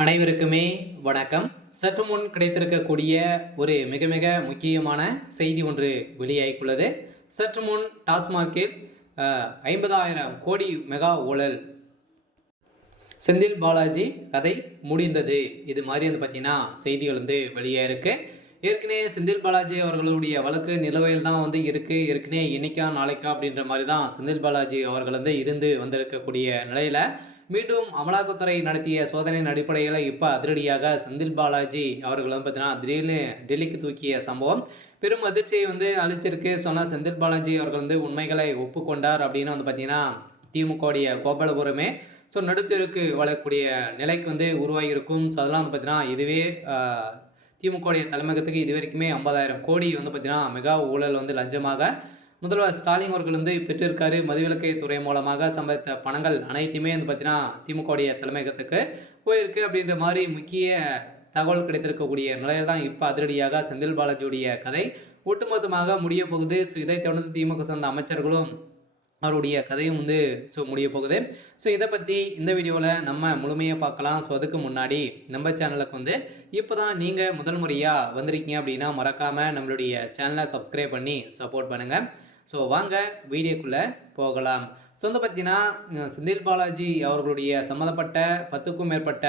அனைவருக்குமே வணக்கம். சற்று முன் கிடைத்திருக்கக்கூடிய ஒரு மிக மிக முக்கியமான செய்தி ஒன்று வெளியாகியுள்ளது. சற்று முன் டாஸ்மார்க்கில் 50,000 கோடி மெகா ஊழல், செந்தில் பாலாஜி கதை முடிந்தது. இது மாதிரி பார்த்தீங்கன்னா செய்திகள் வெளியாயிருக்கு. ஏற்கனவே செந்தில் பாலாஜி அவர்களுடைய வழக்கு நிலுவையில் தான் இருக்குது. ஏற்கனவே இன்னைக்கா நாளைக்கா அப்படின்ற மாதிரி தான் செந்தில் பாலாஜி அவர்கள் இருந்து வந்திருக்கக்கூடிய நிலையில் மீண்டும் அமலாக்கத்துறை நடத்திய சோதனையின் அடிப்படையில் இப்போ அதிரடியாக செந்தில் பாலாஜி அவர்கள் பார்த்தீங்கன்னா திடீர்னு டெல்லிக்கு தூக்கிய சம்பவம் பெரும் அதிர்ச்சியை அளிச்சிருக்கு. சொன்னால் செந்தில் பாலாஜி அவர்கள் உண்மைகளை ஒப்புக்கொண்டார் அப்படின்னு பார்த்தீங்கன்னா திமுகவுடைய கோபாலபுரமே நடுத்தருக்கு வளரக்கூடிய நிலைக்கு உருவாகியிருக்கும். ஸோ அதெல்லாம் பார்த்தீங்கன்னா இதுவே திமுகவுடைய தலைமையகத்துக்கு இது வரைக்குமே 50,000 கோடி பார்த்தீங்கன்னா மெகா ஊழல் லஞ்சமாக முதல்வர் ஸ்டாலின் அவர்கள் பெற்றிருக்காரு. மதுவிலக்கை துறை மூலமாக சம்பாதித்த பணங்கள் அனைத்துமே பார்த்தீங்கன்னா திமுகவுடைய தலைமையகத்துக்கு போயிருக்கு அப்படின்ற மாதிரி முக்கிய தகவல் கிடைத்திருக்கக்கூடிய நிலையில் தான் இப்போ அதிரடியாக செந்தில் பாலாஜியுடைய கதை ஒட்டுமொத்தமாக முடிய போகுது. ஸோ இதை தொடர்ந்து திமுக சார்ந்த அமைச்சர்களும் அவருடைய கதையும் முடிய போகுது. ஸோ இதை பற்றி இந்த வீடியோவில் நம்ம முழுமையாக பார்க்கலாம். ஸோ அதுக்கு முன்னாடி நம்ம சேனலுக்கு இப்போ தான் நீங்கள் முதல் முறையாக வந்திருக்கீங்க அப்படின்னா மறக்காமல் நம்மளுடைய சேனலை சப்ஸ்கிரைப் பண்ணி சப்போர்ட் பண்ணுங்கள். ஸோ வாங்க வீடியோக்குள்ளே போகலாம். ஸோ பார்த்தீங்கன்னா செந்தில் பாலாஜி அவர்களுடைய சம்மந்தப்பட்ட 10க்கும் மேற்பட்ட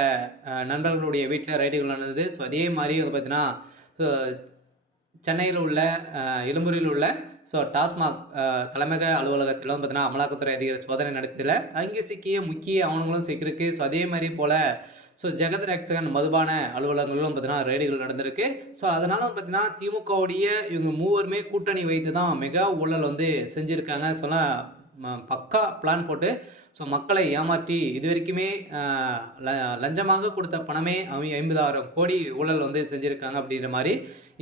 நண்பர்களுடைய வீட்டில் ரைடுகள் நடந்தது. ஸோ அதே மாதிரி பார்த்தீங்கன்னா சென்னையில் உள்ள எழும்பூரில் உள்ள டாஸ்மாக் தலைமையக அலுவலகத்திலும் பார்த்தீங்கன்னா அமலாக்கத்துறை அதிகாரி சோதனை நடத்தியதில் அங்கே சிக்கிய முக்கிய ஆவணங்களும் சிக்கிருக்கு. ஸோ அதே மாதிரி போல் ஜெகத் ரக்ஷகன் மதுபான அலுவலகங்களும் பார்த்தீங்கன்னா ரெய்டுகள் நடந்திருக்கு. ஸோ அதனால பார்த்தீங்கன்னா திமுகவுடைய இவங்க மூவருமே கூட்டணி வைத்து தான் மெகா ஊழல் செஞ்சுருக்காங்க. பக்கா பிளான் போட்டு மக்களை ஏமாற்றி இது வரைக்குமே லஞ்சமாக கொடுத்த பணமே 50,000 கோடி ஊழல் செஞ்சுருக்காங்க அப்படின்ற மாதிரி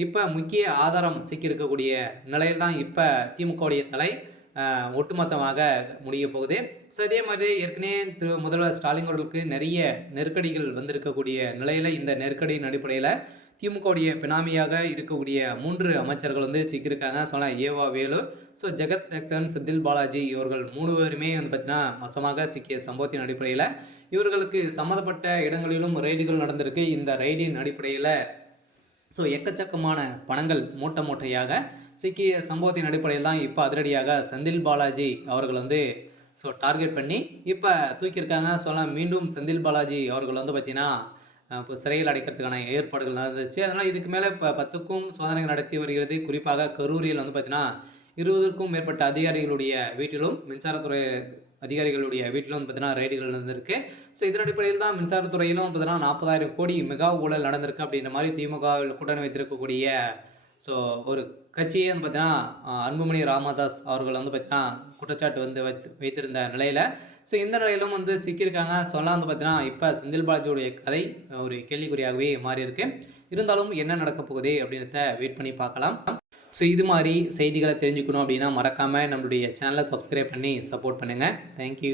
இப்போ முக்கிய ஆதாரம் சிக்கியிருக்கக்கூடிய நிலையில் தான் இப்போ திமுகவுடைய தலை ஒட்டுமொத்தமாக முடிய போகுது. ஸோ அதே மாதிரி ஏற்கனவே முதல்வர் ஸ்டாலின் அவர்களுக்கு நிறைய நெருக்கடிகள் வந்திருக்கக்கூடிய நிலையில் இந்த நெருக்கடியின் அடிப்படையில் திமுகவுடைய பினாமியாக இருக்கக்கூடிய 3 அமைச்சர்கள் சிக்கியிருக்காங்க. சொன்னால் ஏவா வேலு, ஜெகத் ரக்ஷகன், செந்தில் பாலாஜி இவர்கள் 3 பேருமே பார்த்தீங்கன்னா மோசமாக சிக்கிய சம்பவத்தின் அடிப்படையில் இவர்களுக்கு சம்மந்தப்பட்ட இடங்களிலும் ரெய்டுகள் நடந்திருக்கு. இந்த ரெய்டின் அடிப்படையில் எக்கச்சக்கமான பணங்கள் மூட்டையாக சிக்கிய சம்பவத்தின் அடிப்படையில் தான் இப்போ அதிரடியாக செந்தில் பாலாஜி அவர்கள் டார்கெட் பண்ணி இப்போ தூக்கியிருக்காங்க. மீண்டும் செந்தில் பாலாஜி அவர்கள் பார்த்தீங்கன்னா இப்போ சிறையில் அடைக்கிறதுக்கான ஏற்பாடுகள் நடந்துச்சு. அதனால் இதுக்கு மேலே இப்போ 10க்கும் சோதனை நடத்தி வருகிறது. குறிப்பாக கரூரில் பார்த்தீங்கன்னா 20க்கும் மேற்பட்ட அதிகாரிகளுடைய வீட்டிலும் மின்சாரத்துறை அதிகாரிகளுடைய வீட்டிலும் பார்த்தீங்கன்னா ரெய்டுகள் நடந்திருக்கு. ஸோ இதன் அடிப்படையில் தான் மின்சாரத்துறையிலும் பார்த்தீங்கன்னா 40,000 கோடி மெகா ஊழல் நடந்திருக்கு அப்படின்ற மாதிரி திமுகவில் கூட்டணி வைத்திருக்கக்கூடிய ஒரு கட்சியை பார்த்தீங்கன்னா அன்புமணி ராமதாஸ் அவர்கள் பார்த்தீங்கன்னா குற்றச்சாட்டு வைத்திருந்த நிலையில் இந்த நிலையிலும் சிக்கியிருக்காங்க. பார்த்தீங்கன்னா இப்போ செந்தில் பாலாஜியுடைய கதை ஒரு கேள்விக்குறியாகவே மாறி இருக்கு. இருந்தாலும் என்ன நடக்க போகுது அப்படின்றத வெயிட் பண்ணி பார்க்கலாம். இது மாதிரி செய்திகளை தெரிஞ்சுக்கணும் அப்படின்னா மறக்காமல் நம்மளுடைய சேனலை சப்ஸ்கிரைப் பண்ணி சப்போர்ட் பண்ணுங்கள். தேங்க்யூ.